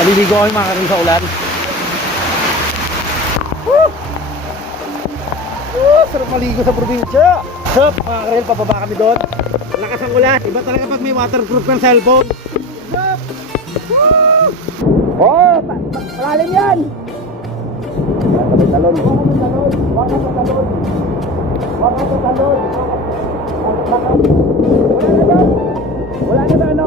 Naliligo kami mga karil sa ulan. Woo! Sarap maligo sa probinsya. Sup mga karil, pababa kami doon. Lakas ang ulan. Iba talaga pag may waterproof ng cellphone. Sup! Woo! Oh, malalim yan. Talon. Wala na ba ano?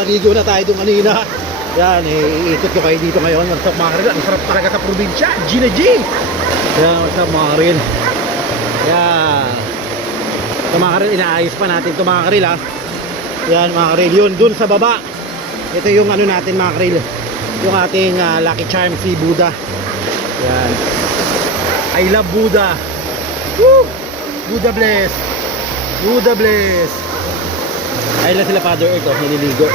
Naligo na tayo doon kanina. Yan, iikot ko kayo dito ngayon. What's up mga karil? Ang sarap talaga sa probinsya. G na G. Yan, what's up mga karil? Yan. Ito mga karil, inaayos pa natin ito mga karil ha. Yan mga karil, yun dun sa baba. Ito yung ano natin mga karil, yung ating Lucky Charm, si Buddha. Yan, I love Buddha. Woo! Buddha bless. Buddha bless. Ay lang sila Father Earth, nililigo.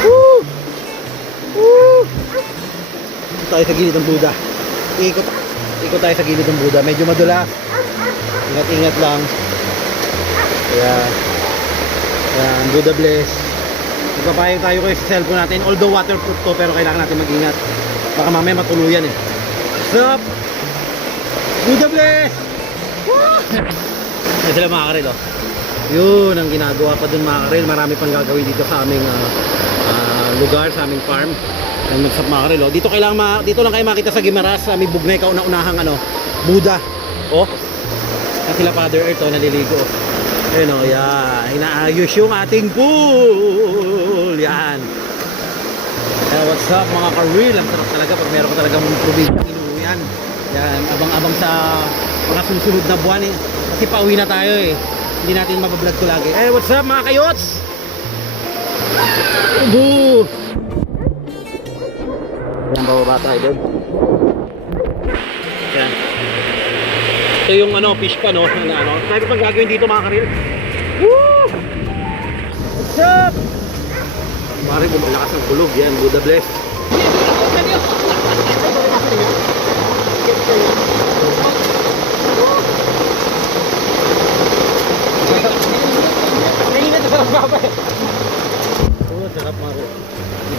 Woo! Woo! Tayo sa gilid ng Buddha. Ikot tayo sa gilid ng Buddha. Medyo madulas. Ingat-ingat lang. Ayan. Ayan, Buddha bless. Magpapayag tayo kayo sa cellphone natin. Although waterproof to, pero kailangan natin mag-ingat. Baka mamaya matuluyan eh. What's up? Buddha bless! Ayan sila mga karil, oh. Yun ang ginagawa pa dun mga karil. Marami pang gagawin dito sa aming lugar, sa aming farm. Ayan mga karil, oh. Dito lang kayo makita sa Gimaras. May bugnay kauna-unahang Buddha. Oh. At sila Father Earth, oh, naliligo. Ayun, oh, yan. Inaayos yung ating pool. Yan. What's up mga karil? Ang sarap talaga pag meron ka talagang probinsya inuuyan. Yan, abang-abang sa mga susunod na buwan eh. Kasi pauwi na tayo eh. Hindi natin mabablog ko lagi. Hey, what's up mga kayots? Boo! Yan, bababa tayo doon. Yan. Ito yung fish pa no. Tayo pang gagawin dito mga karil. Woo! What's up? Pare, bumalakas ang kulog. Yan, Buddha bless. Oh, sarap maro.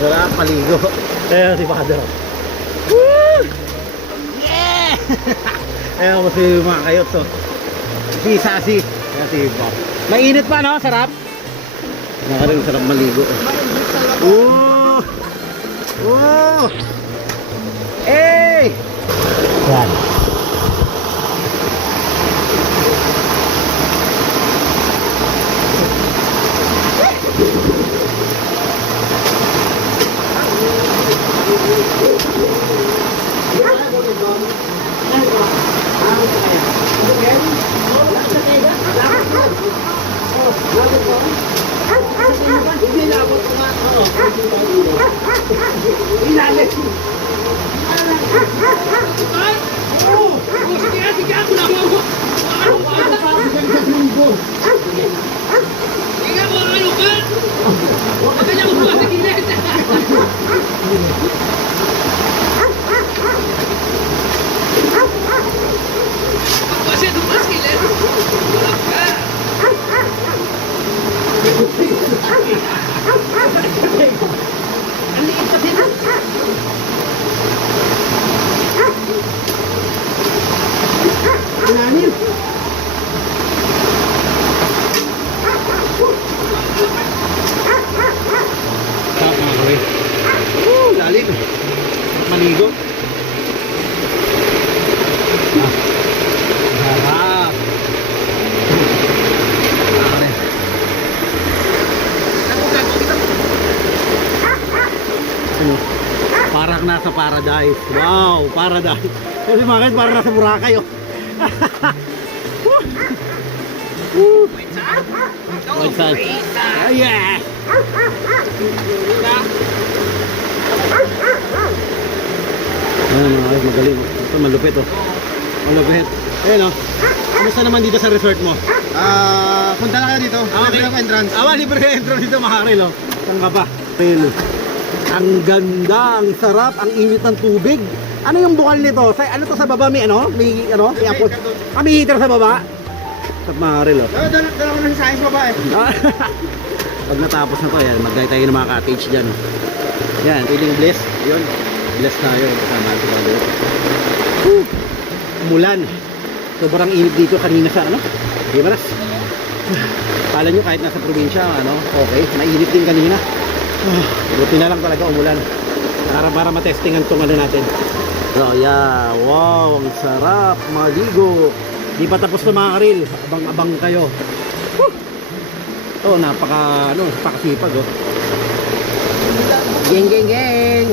Sarap maligo. Ayan si Father. Woo! Yeah! Ayan mo si mga kayot. Si Sassy. Ayan si Bob. Mainit pa no? Sarap. Nakaroon sarap maligo. Oh! Oh! Hey! Yan. Lalim. Maligo. Harap. Parang nasa paradise. Wow, paradise. Kasi mga parang nasa Boracay oh. What's that? Oh yeah. Ay, magaling. Ito malupit oh. Malupit. Ayun oh. Kumusta naman dito sa resort mo? Punta lang kayo dito. Libre ang entrance. Libre ang entrance dito, mga karil, oh. Saan ka ba? Karil. Ang ganda, ang sarap, ang init ng tubig. Ano yung bukal nito? Ano to sa baba? May ano? May ano? May apos. May heater sa baba? Sa mga karil, oh. Doon ako nang sa baba eh. Pag natapos na to, yan, mag-guide tayo ng mga cottage dyan. Yan, feeling blessed. Yun, blessed tayo. Kasama ito ba doon? Umulan. Sobrang init dito kanina sa ano? Dimaras. Kala nyo kahit nasa probinsya, ano, okay, mainit din kanina. Buti na lang talaga umulan. Para matestingan itong ano natin. So, yeah, wow, ang sarap, maligo. Di pa tapos na mga karil. Abang-abang kayo. Oh, napakasipag, oh. Geng, geng, geng.